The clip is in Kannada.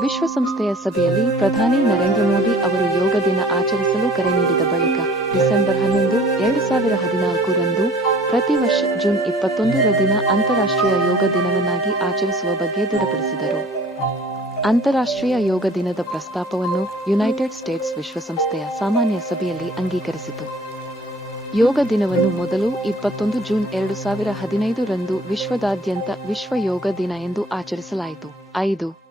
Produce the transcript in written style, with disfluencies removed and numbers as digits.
ವಿಶ್ವಸಂಸ್ಥೆಯ ಸಭೆಯಲ್ಲಿ ಪ್ರಧಾನಿ ನರೇಂದ್ರ ಮೋದಿ ಅವರು ಯೋಗ ದಿನ ಆಚರಿಸಲು ಕರೆ ನೀಡಿದ ಬಳಿಕ ಡಿಸೆಂಬರ್ 11, 2014 ರಂದು ಪ್ರತಿ ವರ್ಷ ಜೂನ್ 21 ರ ದಿನ ಅಂತಾರಾಷ್ಟ್ರೀಯ ಯೋಗ ದಿನವನ್ನಾಗಿ ಆಚರಿಸುವ ಬಗ್ಗೆ ದೃಢಪಡಿಸಿದರು. ಅಂತಾರಾಷ್ಟ್ರೀಯ ಯೋಗ ದಿನದ ಪ್ರಸ್ತಾಪವನ್ನು ಯುನೈಟೆಡ್ ಸ್ಟೇಟ್ಸ್ ವಿಶ್ವಸಂಸ್ಥೆಯ ಸಾಮಾನ್ಯ ಸಭೆಯಲ್ಲಿ ಅಂಗೀಕರಿಸಿತು. ಯೋಗ ದಿನವನ್ನು ಮೊದಲು 21 ಜೂನ್ 2015 ರಂದು ವಿಶ್ವದಾದ್ಯಂತ ವಿಶ್ವ ಯೋಗ ದಿನ ಎಂದು ಆಚರಿಸಲಾಯಿತು. 5